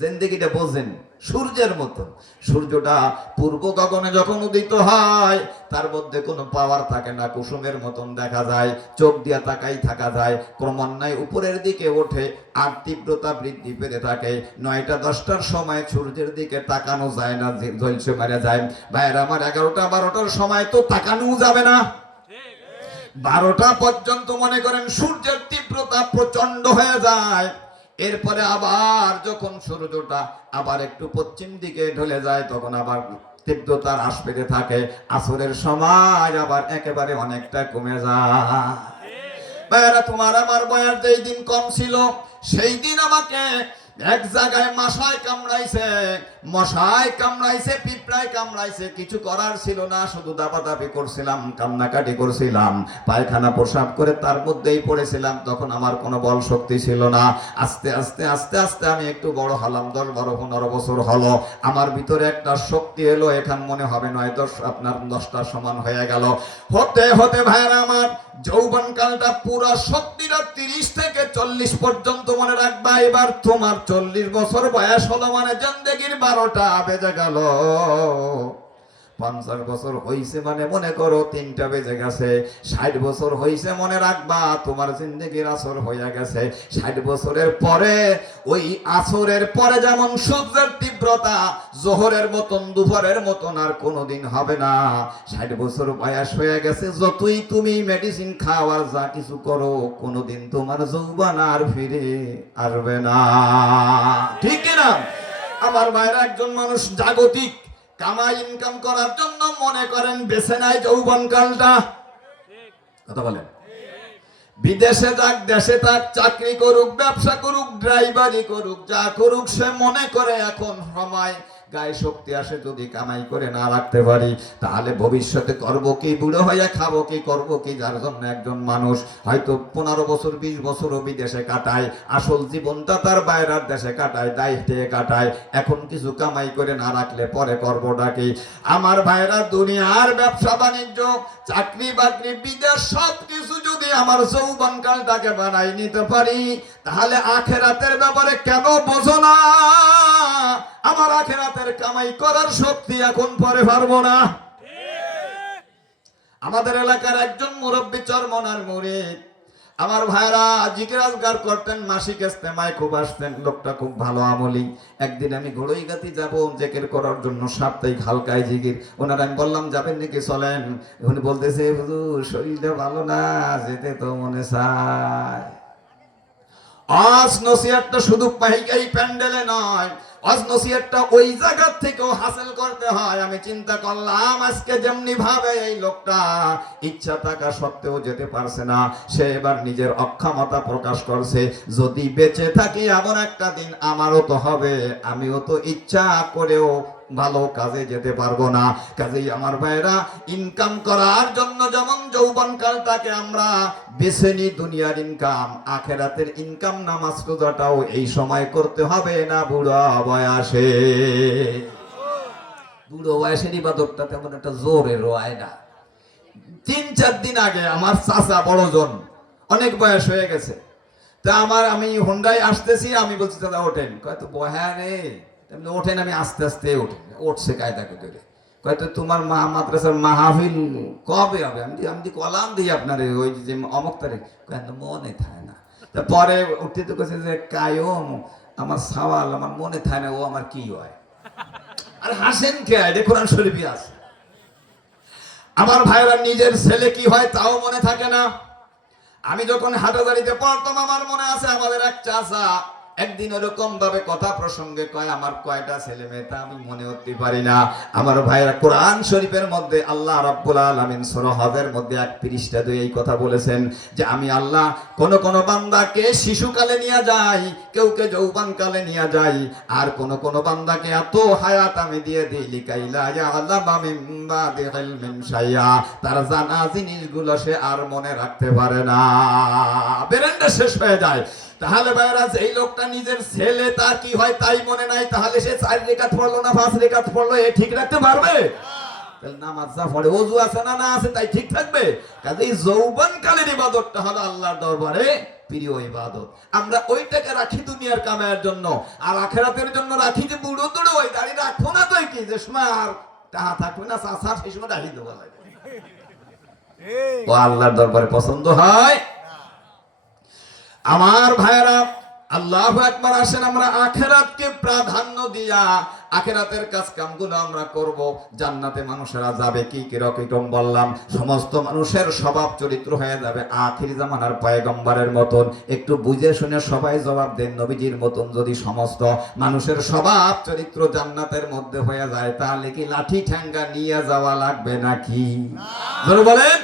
জিন্দেগিটা বোঝেন সূর্যের মতো। সূর্যটা পূর্ব গগনে যখন উদিত হয় তার মধ্যে কোনো পাওয়ার থাকে না, কুসুমের মতন দেখা যায়, চোখ দিয়া তাকাই থাকা যায়, ক্রমান্বয়ে উপরের দিকে ওঠে আর তীব্রতা বৃদ্ধি পেতে থাকে। 9টা 10টার সময় সূর্যের দিকে তাকানো যায় না, ঝলসে মারা যায়। ভাইয়ের আমার 11টা 12টার সময় তো তাকানো যাবে না, 12টা পর্যন্ত মনে করেন সূর্যের তীব্রতা প্রচন্ড হয়ে যায়। এরপরে আবার যখন সূর্যটা আবার একটু পশ্চিম দিকে ঢলে যায় তখন আবার তীব্রতা হ্রাস পেতে থাকে। আসরের সময় আবার একেবারে অনেকটা কমে যায়। ভাইরা, তোমার আমার বয়স যেই দিন কম ছিল সেই দিন আমাকে এক জায়গায় মশায় কামড়াইছে, পিঁপড়ায় কামড়াইছে, কিছু করার ছিল না, শুধু দাপাদাপি করছিলাম, কান্নাকাটি করছিলাম, পায়খানা প্রসাব করে তার মধ্যেই পড়েছিলাম। তখন আমার কোনো বল শক্তি ছিল না। আস্তে আস্তে আস্তে আস্তে আমি একটু বড় হলাম, 10 12 15 বছর হলো। আমার ভিতরে একটা শক্তি এলো, এখান মনে হবে 9 10 আপনার 10টার সমান হয়ে গেল। হতে হতে ভাইরা আমার যৌবন কালটা পুরো শক্তিটা 30 থেকে 40 পর্যন্ত মনে রাখবা। এবার তোমার 40 বছর বয়স হলো মানে জিন্দেগির 12টা বেজে গেল। 50 বছর হইছে মানে মনে করো 3টা বেজে গেছে। 60 বছর হইছে মনে রাখবা তোমার জিন্দেগির আসর হয়ে গেছে। 60 বছরের পরে ওই আসরের পরে যেমন সূর্যের তীব্রতা জোহরের মতন দুপুরের মতন আর কোনোদিন হবে না। 60 বছর বয়স হয়ে গেছে, যতই তুমি মেডিসিন খাও আর যা কিছু করো কোনোদিন তোমার যৌবন আর ফিরে আসবে না। ঠিক না আমার ভাইরা? একজন মানুষ জাগতিক কামাই ইনকাম করার জন্য মনে করেন বেছে নাই যৌবন কালটা। কথা বলেন, বিদেশে যাক দেশে থাক, চাকরি করুক, ব্যবসা করুক, ড্রাইভারি করুক, যা করুক, সে মনে করে এখন সময় গায়ে শক্তি আসে যদি কামাই করে না রাখতে পারি তাহলে ভবিষ্যতে করব কি, বুড়ো হয়ে খাবো কি, করব কি। যার জন্য একজন মানুষ হয়তো 15 বছর 20 বছরও বিদেশে কাটায়, আসল জীবনটা তার বাইরের দেশে কাটায়, দায়িত্বে কাটায়। এখন কিছু কামাই করে না রাখলে পরে করবোটা কি? আমার ভাইরা, দুনিয়ার ব্যবসা বাণিজ্য, চাকরি বাকরি, বিদেশ সব কিছু যদি আমার যৌবন কালটাকে বানাই নিতে পারি তাহলে আখেরাতের ব্যাপারে কেন বোঝো না? আমার আখেরাতের কামাই করার শক্তি এখন পরে পারবো না। আমাদের এলাকার একজন মুরব্বী চরমনার মুরিদ, আমার ভাইরা জিকির আজগার করতেন, মাসিক ইস্তেমায় খুব আসতেন, লোকটা খুব ভালো আমলি। একদিন আমি ঘোড়ইগাতি যাব জিকির করার জন্য, সাপ্তাহিক হালকায় জিকির। ওনারা আমি বললাম যাবেন নাকি, চলেন। উনি বলতেছে হুজুর শরীরটা ভালো না, যেতে তো মনে চায়। আজ নসিহতটা শুধু পাইকাই প্যান্ডেলে নয়, আজ নসিহতটা ওই জায়গা থেকেও হাসিল করতে হয়। আমি চিন্তা করলাম আজকে যেমনি ভাবে এই লোকটা ইচ্ছা থাকা সত্ত্বেও যেতে পারছে না, সে এবার নিজের অক্ষমতা প্রকাশ করছে। যদি বেঁচে থাকি এমন একটা দিন আমারও তো হবে, আমিও তো ইচ্ছা করেও ভালো কাজে যেতে পারবো না। কাজেই আমার ভাইরা, ইনকাম করার জন্য যেমন যৌবন কালটাকে আমরা বেছে নিই দুনিয়ার ইনকাম, আখেরাতের ইনকাম নামাজ রোজাটাও এই সময় করতে হবে না বুড়ো বয়সে। বুড়ো বয়সের ইবাদতটা তেমন একটা জোরে রয় না। 3-4 দিন আগে আমার চাচা বড়জন, অনেক বয়স হয়ে গেছে, তা আমি হোন্ডায় আসতেছি, আমি বলছি দাদা ওঠেন, কয়তো বহ্যা রে ওঠেন। আমি আস্তে আস্তে উঠছে কায়দা করে, কয়তো তোমার মা মাদ্রাসার মাহফিল কবে হবে? আমি কলাম দিই আপনার ওই যে অমুক তারিখ, মনে থাকে না। তা পরে উঠতে তো কেছে যে কায়ম আমার সওয়াল আমার মনে থাকে না, ও আমার কি হয়? আর হাসেন কে? দেখুন শরীফই আছে। আমার ভাইরা, নিজের ছেলে কি হয় তাও মনে থাকে না। আমি যখন হাটাজারিতে পড়তাম আমার মনে আছে আমাদের এক চাচা একদিন ওরকম ভাবে কথা প্রসঙ্গে কয় আমার কয়টা ছেলে মেয়ে তা আমি মনে করতে পারি না। আমার ভাইরা, কোরআন শরীফের মধ্যে আল্লাহ রাব্বুল আলামিন সূরা হজের মধ্যে 1 পৃষ্ঠা দিয়ে এই কথা বলেছেন যে আমি আল্লাহ কোন কোন বান্দাকে শিশুকালে নিয়ে যাই, কেউকে যৌবনকালে নিয়ে যাই, আর কোন কোন বান্দাকে এত হায়াত আমি দিয়ে দিই লিকাইলা ইয়ালামা মিন বাদি ইলমিন শাইয়া, তার জানা জিনিসগুলো সে আর মনে রাখতে পারে না, বেরেন্ডা শেষ হয়ে যায়। তাহলে ভাইরা, এই লোকটা নিজের ছেলে তার কি হয় তাই মনে নাই, তাহলে সে 4 রাকাত পড়লো না 5 রাকাত পড়লো, এ ঠিক রাখতে পারবে? তাহলে নামাজ যা পড়ে ওযু আছে না না আছে তাই ঠিক থাকবে? কাজেই যৌবনকালের ইবাদতটা হলো আল্লাহর দরবারে প্রিয় ইবাদত। আমরা ওইটাকে রাখি দুনিয়ার কামায়ের জন্য, আর আখিরাতের জন্য রাখি যে বুড়ো দুড়ো ওই দাড়ি রাখবো না তো কি, যে সময় আর টাকা থাকবে না চাষা সেই সময় রাখি দেবো লাগে। ও আল্লাহর দরবারে পছন্দ হয়? আমার ভাইরা আল্লাহু আকবার, আসেন আমরা আখিরাতকে প্রাধান্য দিয়া আখিরাতের কাজ কামগুলো আমরা করব। জান্নাতে মানুষেরা যাবে কি কিরকম বললাম, সমস্ত মানুষের স্বভাব চরিত্র হয়ে যাবে আখির জামানার পয়গম্বরের মতন। একটু বুঝে শুনে সবাই জবাব দেন, নবীজির মতন যদি সমস্ত মানুষের স্বভাব চরিত্র জান্নাতের মধ্যে হয়ে যায়, তাহলে কি লাঠি ঠ্যাঙ্গা নিয়ে যাওয়া লাগবে নাকি? জোরে বলেন।